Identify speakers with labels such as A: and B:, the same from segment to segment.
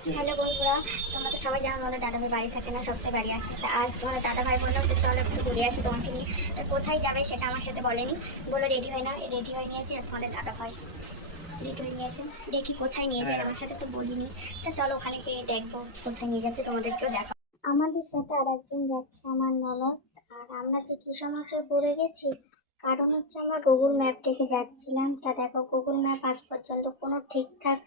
A: Hello বন্ধুরা, তোমরা তো সবাই জানো তোমাদের দাদা ভাই বাড়ি থাকে না সপ্তাহে বাড়ি আসে তা আজ তোমাদের দাদা ভাই বলল যে চলো একটু ঘুরে আসি তোমাকে নিয়ে। তা কোথায় যাবে সেটা আমার সাথে বলেনি। বলল রেডি হয় না রেডি হয়ে নিয়েছে আর তোমাদের দাদা ভাই রেডি হয়ে নিয়েছে। দেখি কোথায় নিয়ে যায়, আমার সাথে তো বলিনি। তা চলো ওখানে গিয়ে দেখব কোথায় নিয়ে যাচ্ছে, তোমাদেরকেও দেখো আমাদের সাথে আর একজন যাচ্ছে, আমার ননদ। আর আমরা যে কি সমস্যায় পড়ে গেছি কারণ হচ্ছে আমরা গুগল ম্যাপ দেখে যাচ্ছিলাম। তা দেখো গুগল ম্যাপ আজ পর্যন্ত কোনো ঠিকঠাক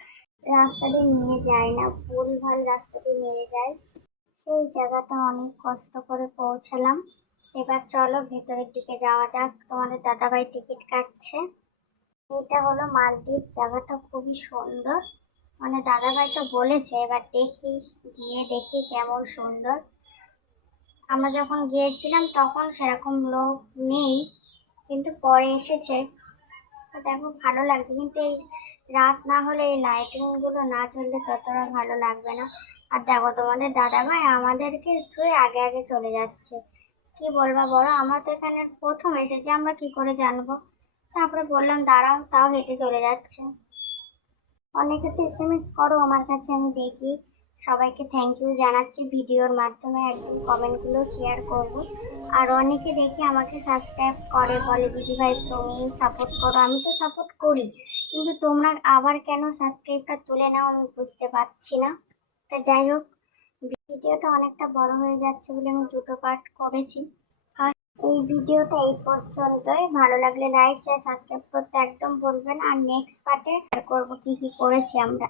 A: রাস্তা দিয়ে নিয়ে যায় না, ভুলভাল রাস্তা দিয়ে নিয়ে যায়। সেই জায়গাটা অনেক কষ্ট করে পৌঁছালাম। এবার চলো ভেতরের দিকে যাওয়া যাক। তোমাদের দাদাভাই টিকিট কাটছে। এটা হলো মালদ্বীপ। জায়গাটা খুবই সুন্দর। মানে দাদাভাই তো বলেছে, এবার দেখি, গিয়ে দেখি কেমন সুন্দর। আমরা যখন গিয়েছিলাম, তখন সেরকম লোক নেই। কিন্তু পরে এসেছে। দেখো, ভালো লাগছে। কিন্তু এই রাত না হলে এই লাইটিংগুলো না চললে ততটা ভালো লাগবে না। আর দেখো, তোমাদের দাদা ভাই আমাদেরকে ছুঁয়ে আগে আগে চলে যাচ্ছে। কি বলবা বড় আমরা তো এখানে প্রথম এসেছে, আমরা কি করে জানব? তারপরে বললাম, দাঁড়াও, তাও হেঁটে চলে যাচ্ছে। অনেকে তো এস এম এস করো আমার কাছে, আমি দেখি। সবাইকে থ্যাংক ইউ জানাচ্ছি ভিডিওর মাধ্যমে, একদম কমেন্টগুলো শেয়ার করব। আর অনেকে দেখি আমাকে সাবস্ক্রাইব করে, বলে দিদি ভাই তুমি সাপোর্ট করো। আমি তো সাপোর্ট করি, কিন্তু তোমরা আবার কেন সাবস্ক্রাইবটা তুলে নাও আমি বুঝতে পারছি না। তা যাই হোক, ভিডিওটা অনেকটা বড় হয়ে যাচ্ছে বলে আমি দুটো পার্ট করেছি। এই ভিডিওটা এই পর্যন্তই। ভালো লাগলে লাইক শেয়ার সাবস্ক্রাইব করতে একদম বলবেন আর নেক্সট পার্টে করব কি কি করেছি আমরা।